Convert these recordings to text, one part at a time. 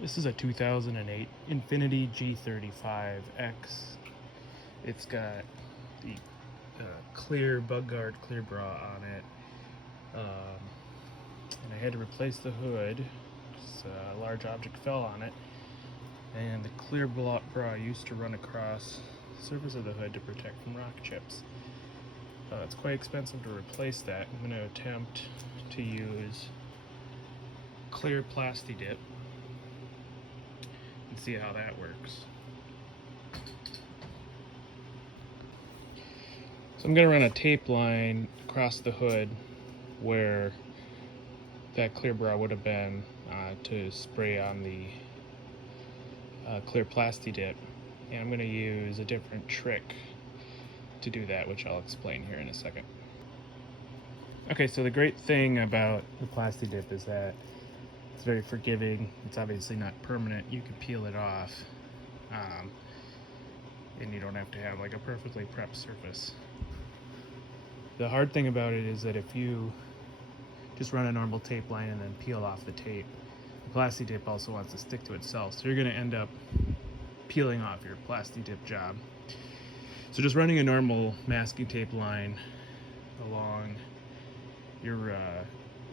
This is a 2008 Infiniti G35X. It's got the clear bug guard clear bra on it, and I had to replace the hood. A large object fell on it, and the clear bra used to run across the surface of the hood to protect from rock chips. It's quite expensive to replace that. I'm going to attempt to use clear Plasti-Dip and see how that works. So I'm going to run a tape line across the hood where that clear bra would have been to spray on the clear Plasti-Dip, and I'm going to use a different trick to do that, which I'll explain here in a second. Okay, so the great thing about the Plasti-Dip is that it's very forgiving. It's obviously not permanent. You can peel it off, and you don't have to have like a perfectly prepped surface. The hard thing about it is that if you just run a normal tape line and then peel off the tape, the Plasti-Dip also wants to stick to itself, so you're going to end up peeling off your Plasti-Dip job. So just running a normal masking tape line along your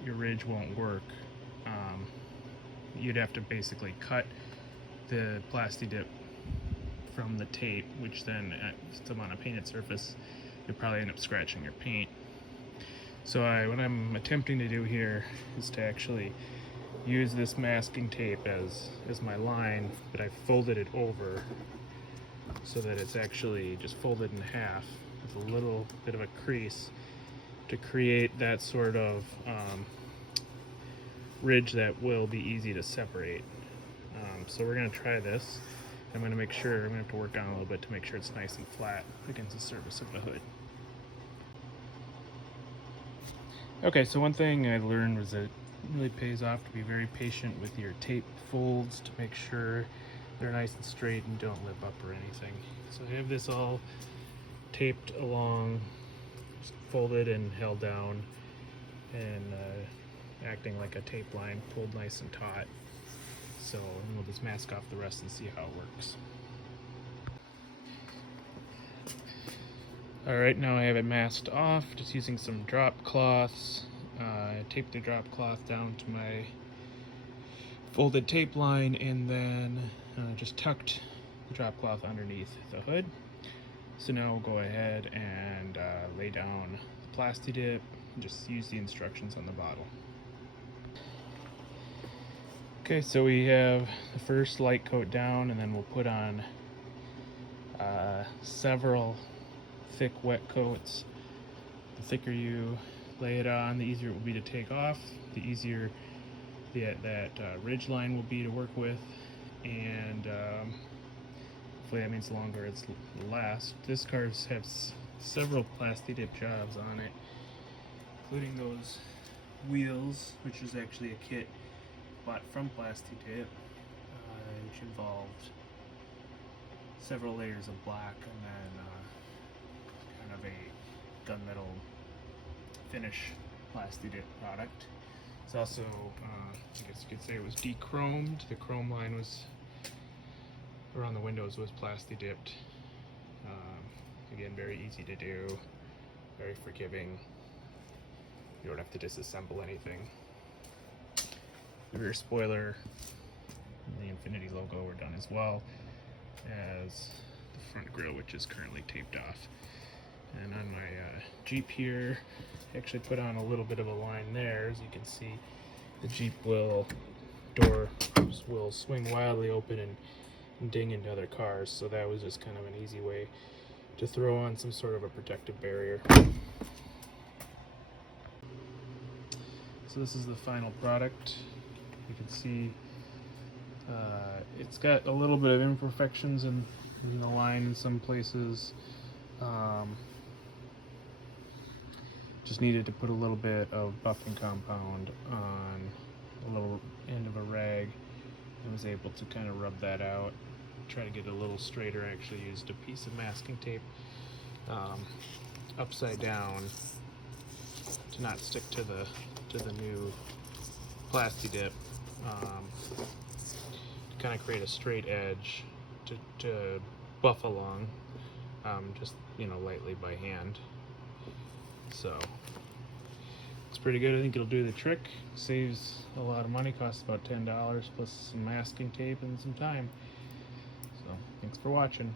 ridge won't work. You'd have to basically cut the Plasti-Dip from the tape, which then still on a painted surface, you'll probably end up scratching your paint. So what I'm attempting to do here is to actually use this masking tape as my line, but I folded it over so that it's actually just folded in half with a little bit of a crease to create that sort of ridge that will be easy to separate. So we're going to try this. I'm going to make sure, I'm going to have to work on it a little bit to make sure it's nice and flat against the surface of the hood. Okay, so one thing I learned was that it really pays off to be very patient with your tape folds to make sure they're nice and straight and don't lip up or anything. So I have this all taped along, folded and held down, and acting like a tape line, pulled nice and taut. So we'll just mask off the rest and see how it works. Alright, now I have it masked off, just using some drop cloths. I taped the drop cloth down to my folded tape line and then just tucked the drop cloth underneath the hood. So now we'll go ahead and lay down the Plasti-Dip and just use the instructions on the bottle. Okay, so we have the first light coat down, and then we'll put on several thick wet coats. The thicker you lay it on, the easier it will be to take off, the easier that ridge line will be to work with, and hopefully that means the longer it's last. This car has several Plasti-Dip jobs on it, including those wheels, which is actually a kit bought from Plasti-Dip, which involved several layers of black and then kind of a gunmetal finish Plasti-Dip product. It's also, I guess you could say it was de-chromed. The chrome line was around the windows was Plasti-Dipped. Again, very easy to do, very forgiving. You don't have to disassemble anything. The rear spoiler and the Infiniti logo were done as well as the front grille, which is currently taped off. And on my Jeep here, I actually put on a little bit of a line there. As you can see, the Jeep door will swing wildly open and ding into other cars, so that was just kind of an easy way to throw on some sort of a protective barrier. So this is the final product. You can see it's got a little bit of imperfections in the line in some places. Just needed to put a little bit of buffing compound on a little end of a rag and was able to kind of rub that out, try to get it a little straighter. I actually used a piece of masking tape upside down to not stick to the new Plasti-Dip. kind of create a straight edge to buff along, just, you know, lightly by hand. So it's pretty good. I think it'll do the trick. Saves a lot of money, costs about $10 plus some masking tape and some time. So thanks for watching.